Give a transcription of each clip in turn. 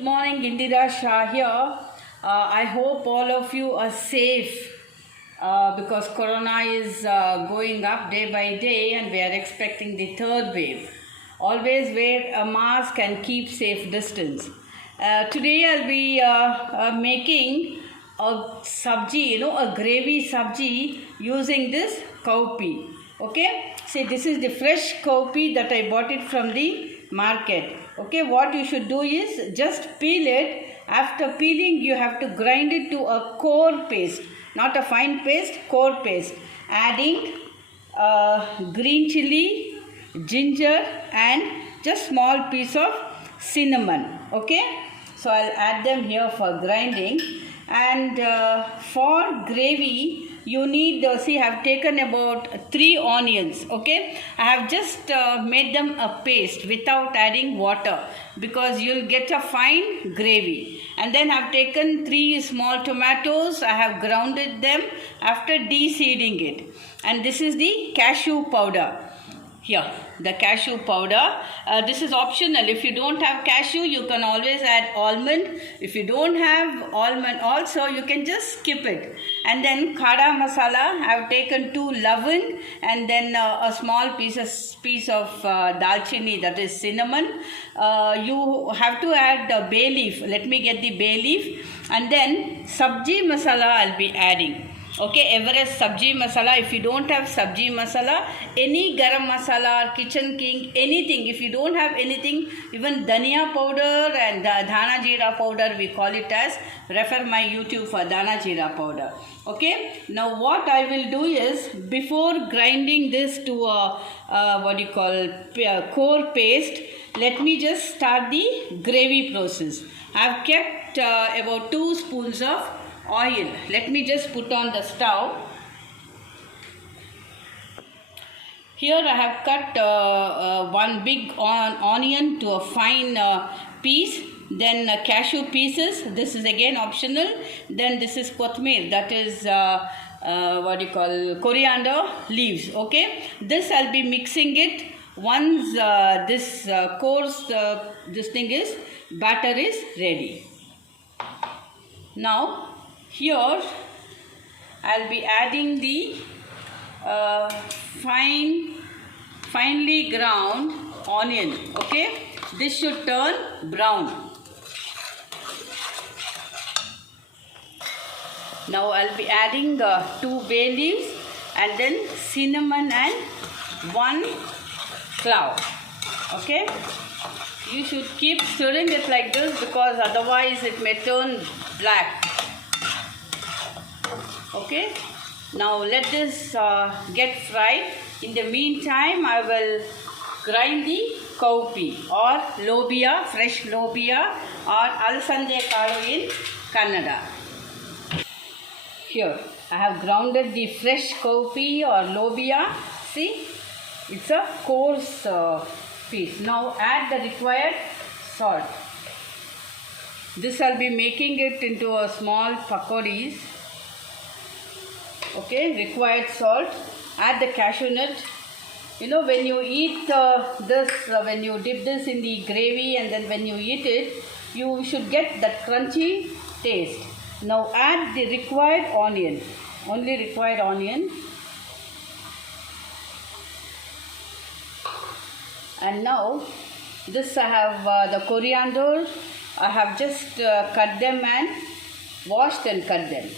Good morning, Indira Shah here. I hope all of you are safe because Corona is going up day by day and we are expecting the third wave. Always wear a mask and keep safe distance. Today I'll be making a sabji, a gravy sabji using this cowpea. Okay, see, this is the fresh cowpea that I bought it from the market. Okay, what you should do is just peel it. After peeling, you have to grind it to a coarse paste, not a fine paste, coarse paste, adding green chili, ginger, and just small piece of cinnamon. Okay, so I'll add them here for grinding. And for gravy, you need, see, I have taken about 3 onions. Okay, I have just made them a paste without adding water because you'll get a fine gravy. And then I have taken 3 small tomatoes. I have grounded them after de-seeding it. And this is the cashew powder. Here, the cashew powder. This is optional. If you don't have cashew, you can always add almond. If you don't have almond also, you can just skip it. And then khada masala, I have taken 2 lavang and then a small piece of dalchini, that is cinnamon. You have to add bay leaf. Let me get the bay leaf. And then sabji masala I'll be adding. Okay, Everest sabji masala. If you don't have sabji masala, any garam masala or kitchen king, anything. If you don't have anything, even dhania powder and dhana jeera powder, we call it as, refer my YouTube for dhana jeera powder. Okay, now what I will do is, before grinding this to a core paste, let me just start the gravy process. I have kept about 2 spoons of oil. Let me just put on the stove. Here I have cut 1 big onion to a fine piece. Then cashew pieces. This is again optional. Then this is kothmir. That is coriander leaves. Okay. This I'll be mixing it once this coarse batter is ready. Now here I'll be adding the finely ground onion. Okay, this should turn brown. Now I'll be adding 2 bay leaves and then cinnamon and 1 clove. Okay, you should keep stirring it like this because otherwise it may turn black. Okay, now let this get fried. In the meantime, I will grind the cowpea or lobia, fresh lobia, or alsande kalu in Kannada. Here, I have grounded the fresh cowpea or lobia. See, it's a coarse piece. Now add the required salt. This I'll be making it into a small pakoris. Okay, required salt. Add the cashew nut. You know, when you eat when you dip this in the gravy and then when you eat it, you should get that crunchy taste. Now add the required onion. Only required onion. And now this I have the coriander. I have just cut them and washed and cut them.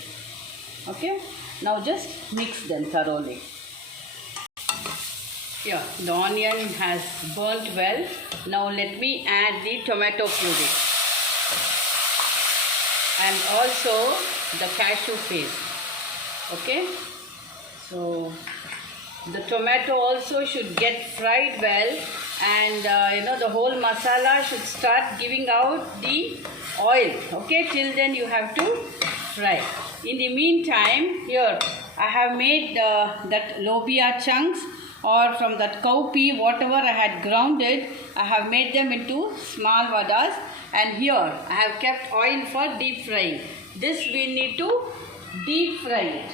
Okay. Now just mix them thoroughly. Here, the onion has burnt well. Now let me add the tomato puree and also the cashew paste. Okay, so the tomato also should get fried well, and the whole masala should start giving out the oil. Okay, till then you have to fry. In the meantime, here I have made that lobia chunks, or from that cowpea, whatever I had grounded, I have made them into small vadas, and here I have kept oil for deep frying. This we need to deep fry it.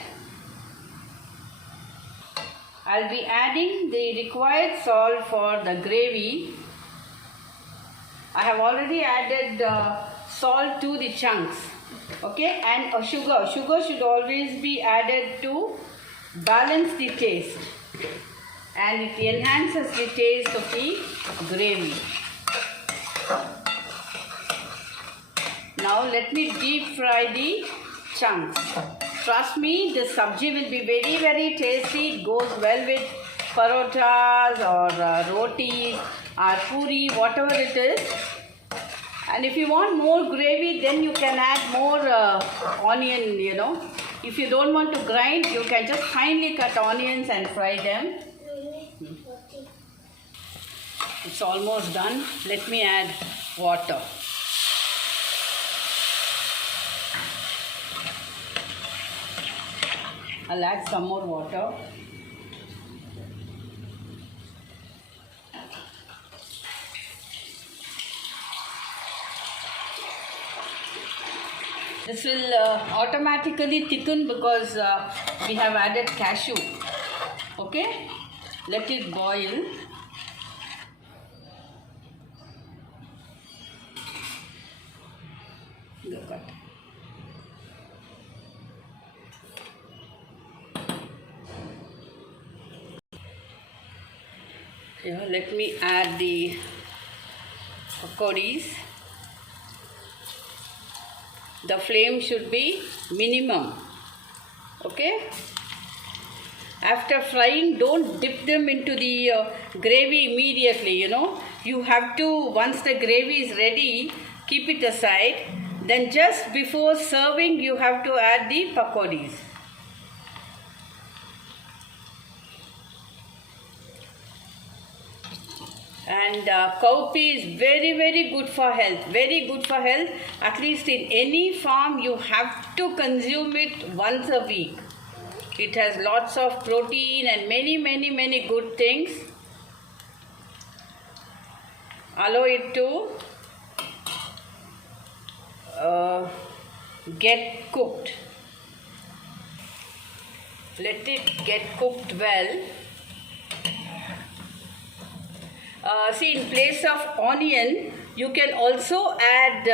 I'll be adding the required salt for the gravy. I have already added salt to the chunks. Okay, and sugar. Sugar should always be added to balance the taste, and it enhances the taste of the gravy. Now let me deep fry the chunks. Trust me, this sabji will be very, very tasty. It goes well with parotas or rotis or puri, whatever it is. And if you want more gravy, then you can add more onion, you know. If you don't want to grind, you can just finely cut onions and fry them. It's almost done. Let me add water. I'll add some more water. This will automatically thicken because we have added cashew. Okay, let it boil. Yeah, let me add the pakoris. The flame should be minimum. Okay. After frying, don't dip them into the gravy immediately, you know. You have to, once the gravy is ready, keep it aside. Then just before serving, you have to add the pakoris. And cowpea is very, very good for health. Very good for health. At least in any farm, you have to consume it once a week. It has lots of protein and many good things. Allow it to get cooked. Let it get cooked well. See, in place of onion, you can also add,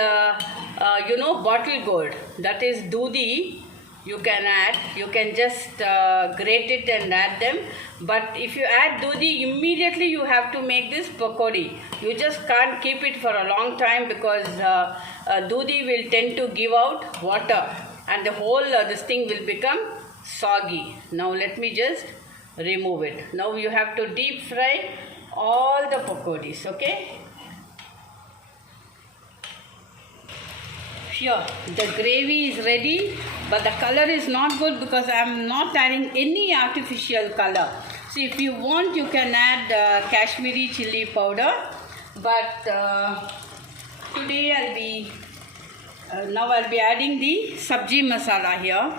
bottle gourd. That is dudi. You can add. You can just grate it and add them. But if you add dudi, immediately you have to make this pakodi. You just can't keep it for a long time because dudi will tend to give out water, and the whole this thing will become soggy. Now let me just remove it. Now you have to deep fry all the pakodis, okay? Here, the gravy is ready, but the color is not good because I am not adding any artificial color. See, if you want, you can add Kashmiri chili powder, but today I'll be adding the sabji masala here,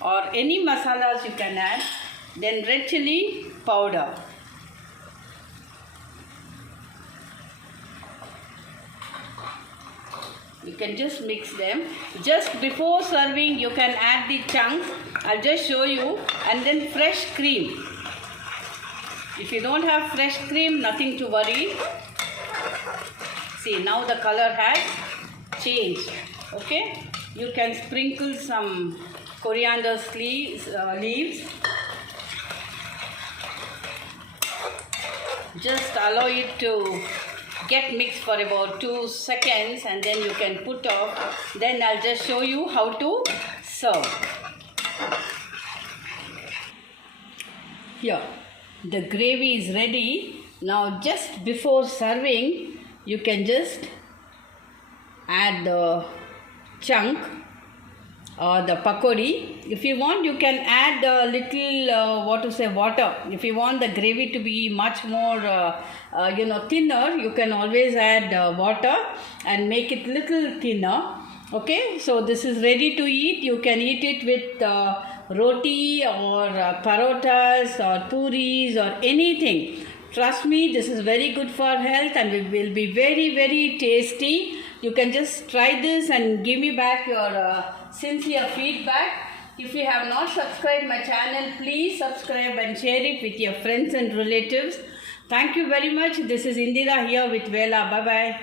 or any masalas you can add. Then red chili powder. You can just mix them. Just before serving, you can add the chunks. I'll just show you. And then fresh cream. If you don't have fresh cream, nothing to worry. See, now the color has changed. Okay? You can sprinkle some coriander leaves. Just allow it to get mixed for about 2 seconds and then you can put off. Then I'll just show you how to serve. Here, the gravy is ready. Now just before serving, you can just add the chunk or the pakodi. If you want, you can add a little water. If you want the gravy to be much more thinner, you can always add water and make it little thinner. Okay, so this is ready to eat. You can eat it with roti or parotas or puris or anything. Trust me, this is very good for health and it will be very, very tasty. You can just try this and give me back your sincere feedback. If you have not subscribed my channel, please subscribe and share it with your friends and relatives. Thank you very much. This is Indira here with Vela. Bye bye.